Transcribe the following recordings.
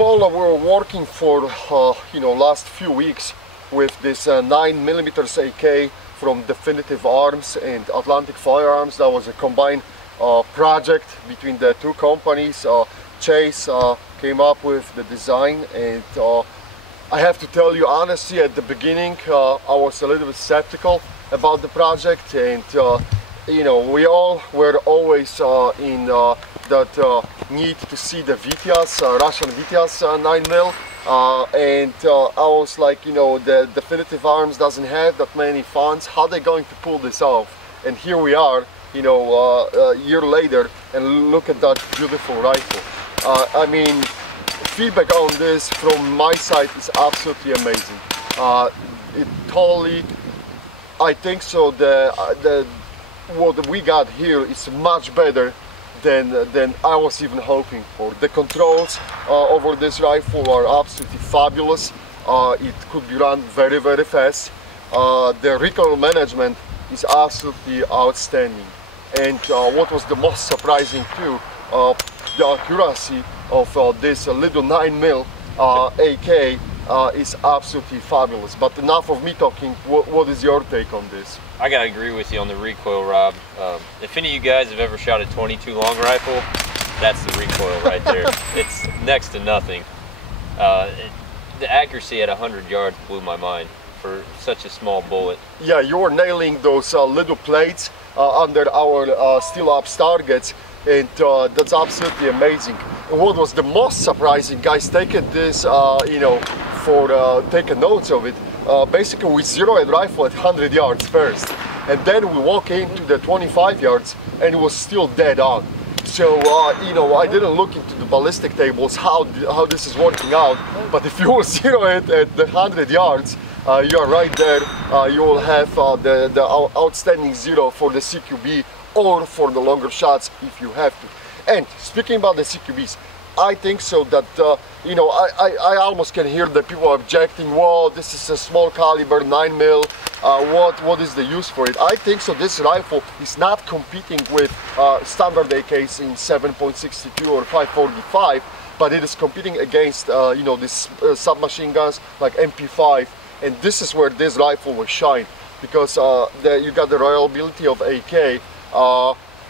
Paul, we're working for last few weeks with this 9mm AK from Definitive Arms and Atlantic Firearms. That was a combined project between the two companies. Chase came up with the design, and I have to tell you honestly, at the beginning I was a little bit skeptical about the project, and we all were always in that need to see the Vityaz, Russian Vityaz 9mm, and I was like, the Definitive Arms doesn't have that many funds. How are they going to pull this off? And here we are, a year later, and look at that beautiful rifle. I mean, feedback on this from my side is absolutely amazing. It totally, I think so, what we got here is much better than I was even hoping for. The controls over this rifle are absolutely fabulous. It could be run very, very fast. The recoil management is absolutely outstanding. And what was the most surprising too, the accuracy of this little 9mm AK is absolutely fabulous. But enough of me talking. What is your take on this? I gotta agree with you on the recoil, Rob. If any of you guys have ever shot a 22 long rifle, that's the recoil right there. It's next to nothing. The accuracy at 100 yards blew my mind for such a small bullet. Yeah, you were nailing those little plates under our steel ops targets, and that's absolutely amazing. And what was the most surprising, guys, taking this, taking notes of it. Basically, we zeroed the rifle at 100 yards first, and then we walk into the 25 yards, and it was still dead on. So, I didn't look into the ballistic tables how this is working out, but if you will zero it at the 100 yards, you are right there. You will have the outstanding zero for the CQB or for the longer shots if you have to. And speaking about the CQBs, I think so that, I almost can hear the people objecting, well, this is a small caliber 9mm, what is the use for it? I think so this rifle is not competing with standard AKs in 7.62 or 545, but it is competing against, these submachine guns like MP5, and this is where this rifle will shine, because you got the reliability of AK,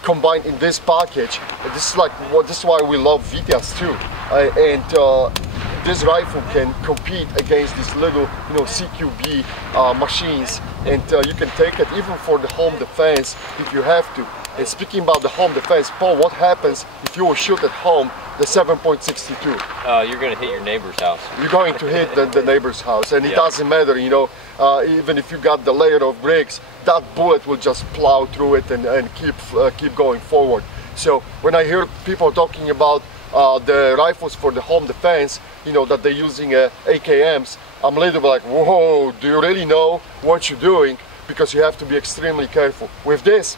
combined in this package. This is why we love Vityaz too, and this rifle can compete against these little CQB machines, and you can take it even for the home defense if you have to. And speaking about the home defense, Paul, what happens if you will shoot at home the 7.62? You're going to hit your neighbor's house. You're going to hit the neighbor's house, and it doesn't matter, even if you got the layer of bricks, that bullet will just plow through it and keep going forward. So when I hear people talking about the rifles for the home defense, that they're using AKMs, I'm a little bit like, whoa, do you really know what you're doing? Because you have to be extremely careful. With this,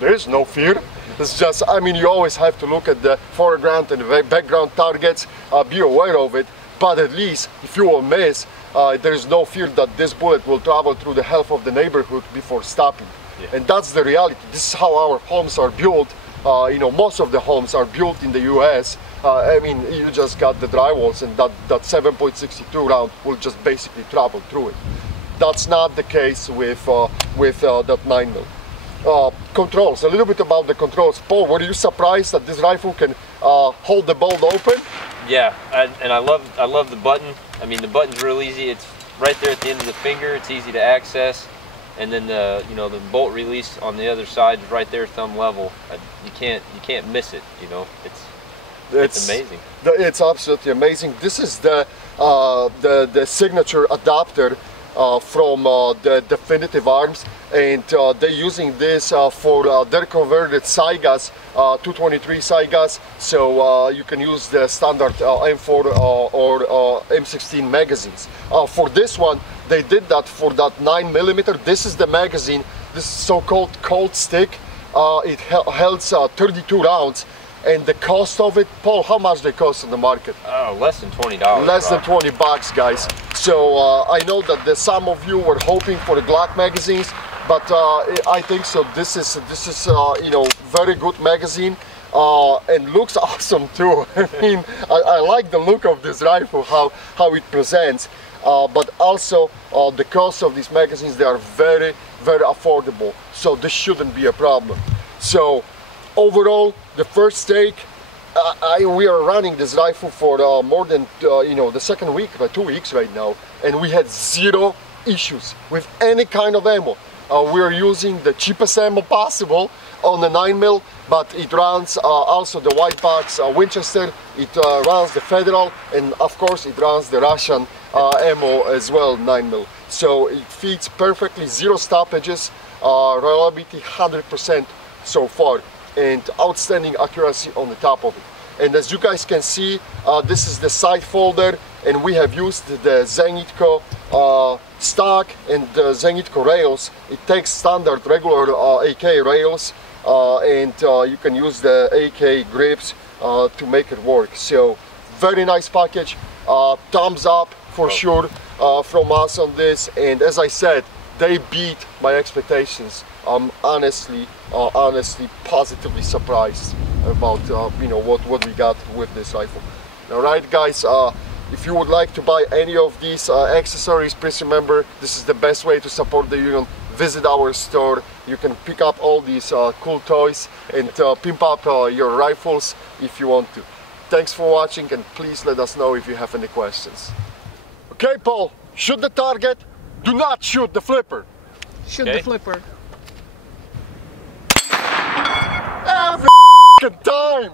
there is no fear. It's just, you always have to look at the foreground and the background targets, be aware of it, but at least if you will miss, there is no fear that this bullet will travel through the half of the neighborhood before stopping. Yeah. And that's the reality. This is how our homes are built. Most of the homes are built in the US. You just got the drywalls, and that 7.62 round will just basically travel through it. That's not the case with that 9mm. Controls, a little bit about the controls. Paul, were you surprised that this rifle can hold the bolt open? Yeah, and I love the button. The button's real easy. It's right there at the end of the finger. It's easy to access, and then the bolt release on the other side is right there, thumb level. You can't miss it. It's amazing. It's absolutely amazing. This is the signature adapter from the Definitive Arms, and they're using this for their converted Saigas, 223 Saigas, so you can use the standard M4 or M16 magazines. For this one, they did that for that 9mm. This is the magazine. This is so-called cold stick. It holds 32 rounds. And the cost of it, Paul, how much they cost on the market? Less than $20. Less than 20 bucks, guys. So I know that some of you were hoping for the Glock magazines, but I think so. This is very good magazine. and looks awesome too. I mean, I like the look of this rifle, how it presents, but also the cost of these magazines, they are very, very affordable, so this shouldn't be a problem. So overall, the first take, we are running this rifle for more than the second week, 2 weeks right now, and we had zero issues with any kind of ammo. We are using the cheapest ammo possible on the 9mm, but it runs also the white box Winchester, it runs the Federal, and of course it runs the Russian ammo as well, 9mm. So it fits perfectly, zero stoppages, reliability 100% so far, and outstanding accuracy on the top of it. And as you guys can see, this is the side folder, and we have used the Zenitco stock and the Zenitco rails. It takes standard regular AK rails, and you can use the AK grips to make it work. So very nice package, thumbs up for sure from us on this, and as I said, they beat my expectations. I'm honestly positively surprised about what we got with this rifle. All right, guys, if you would like to buy any of these accessories, please remember this is the best way to support the Union. Visit our store. You can pick up all these cool toys and pimp up your rifles if you want to. Thanks for watching, and please let us know if you have any questions. Okay, Paul, shoot the target. Do not shoot the flipper. Shoot the flipper. Every time!